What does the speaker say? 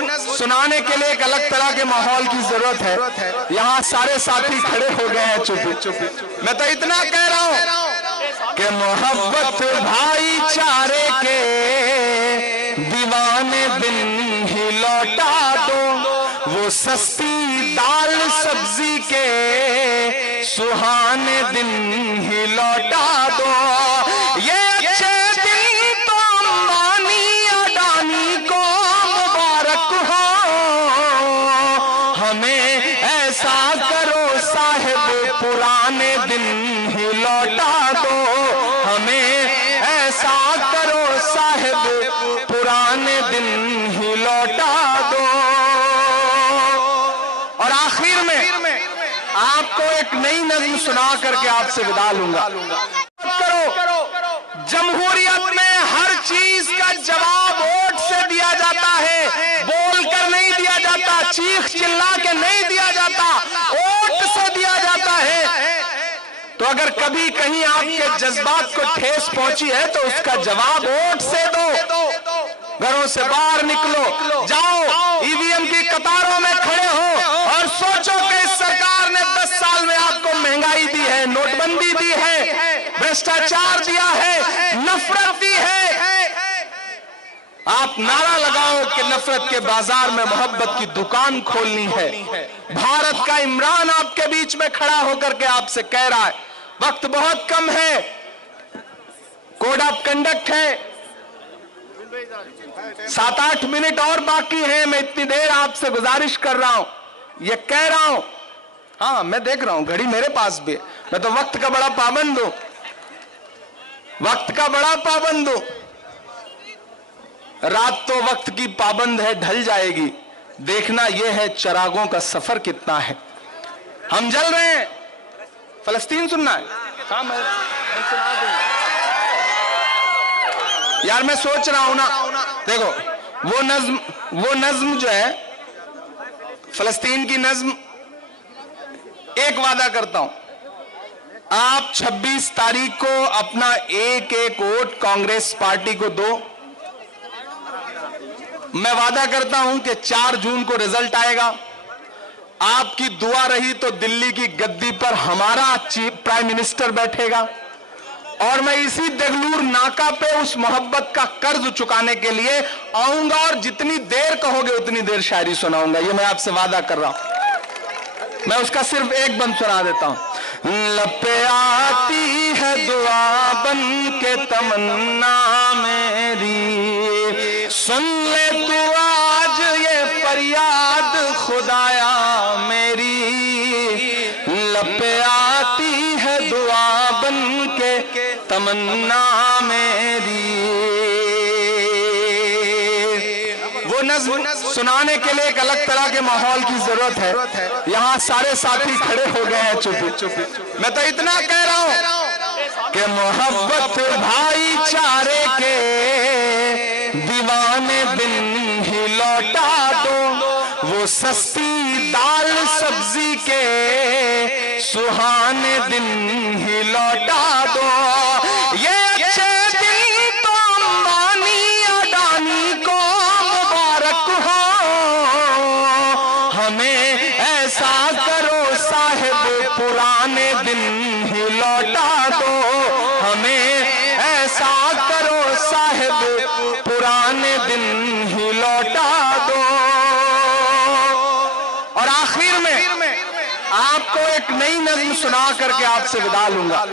नज़्म सुनाने के लिए एक अलग तरह के माहौल की जरूरत है। यहाँ सारे साथी खड़े हो गए हैं चुप चुप। मैं तो इतना कह रहा हूँ कि मोहब्बत भाईचारे के दीवाने दिन ही लौटा दो, वो सस्ती दाल सब्जी के सुहाने दिन ही लौटा दो। ये अच्छे दिन तो अंबानी अडानी को मुबारक हो, हमें ऐसा करो साहिब पुराने दिन ही लौटा दो, हमें ऐसा करो साहिब पुराने दिन ही लौटा दो। और आखिर में आपको एक नई नज़्म सुना करके आपसे विदा लूंगा। करो, जमहूरियत में हर चीज का जवाब वोट से दिया जाता है, बोलकर नहीं दिया जाता, चीख चिल्ला के नहीं दिया जाता, वोट से दिया जाता है। तो अगर कभी कहीं आपके जज्बात को ठेस पहुंची है तो उसका जवाब वोट से दो। घरों से बाहर निकलो, जाओ ईवीएम की कतारों में खड़े हो और सोचो कि इस सरकार ने 10 साल में आपको महंगाई दी है, नोटबंदी दी है, भ्रष्टाचार दिया है, नफरत दी है। आप नारा लगाओ कि नफरत के बाजार में मोहब्बत की दुकान खोलनी है। भारत का इमरान आपके बीच में खड़ा होकर के आपसे कह रहा है वक्त बहुत कम है, कोड ऑफ कंडक्ट है, 7-8 मिनट और बाकी है। मैं इतनी देर आपसे गुजारिश कर रहा हूं, ये कह रहा हूं, हाँ मैं देख रहा हूं घड़ी मेरे पास भी, मैं तो वक्त का बड़ा पाबंद हूं, वक्त का बड़ा पाबंद हूं। रात तो वक्त की पाबंद है, ढल जाएगी, देखना यह है चिरागों का सफर कितना है। हम जल रहे हैं, फलस्तीन सुनना है? हाँ मैं सुना दूंगा यार, मैं सोच रहा हूं ना, देखो वो नज्म जो है फलस्तीन की नज्म, एक वादा करता हूं, आप 26 तारीख को अपना एक वोट कांग्रेस पार्टी को दो। मैं वादा करता हूं कि 4 जून को रिजल्ट आएगा, आपकी दुआ रही तो दिल्ली की गद्दी पर हमारा चीफ प्राइम मिनिस्टर बैठेगा और मैं इसी देगलूर नाका पे उस मोहब्बत का कर्ज चुकाने के लिए आऊंगा और जितनी देर कहोगे उतनी देर शायरी सुनाऊंगा। ये मैं आपसे वादा कर रहा हूं। मैं उसका सिर्फ एक बंद सुना देता हूं। लब पे आती है दुआ बन के तमन्ना मेरी, सुन ले तू आज ये फरियाद खुदाया मेरी। लब पे आती है दुआ बन के तमन्ना मेरी। वो नज़्म सुनाने के लिए एक अलग तरह के माहौल की जरूरत है। यहाँ सारे साथी खड़े हो गए हैं चुप। मैं तो इतना कह रहा हूं कि मोहब्बत भाईचारे के दीवाने दिन ही लौटा दो, वो सस्ती दाल सब्जी के सुहाने दिन ही लौटा दो। ये अच्छे दिन तो अंबानी अडानी को मुबारक हो, हमें ऐसा करो साहिब पुराने दिन ही लौटा दो, हमें ऐसा करो साहिब पुराने दिन ही लौटा दो। और आखिर में आपको एक नई नज़्म सुना करके आपसे विदा लूंगा।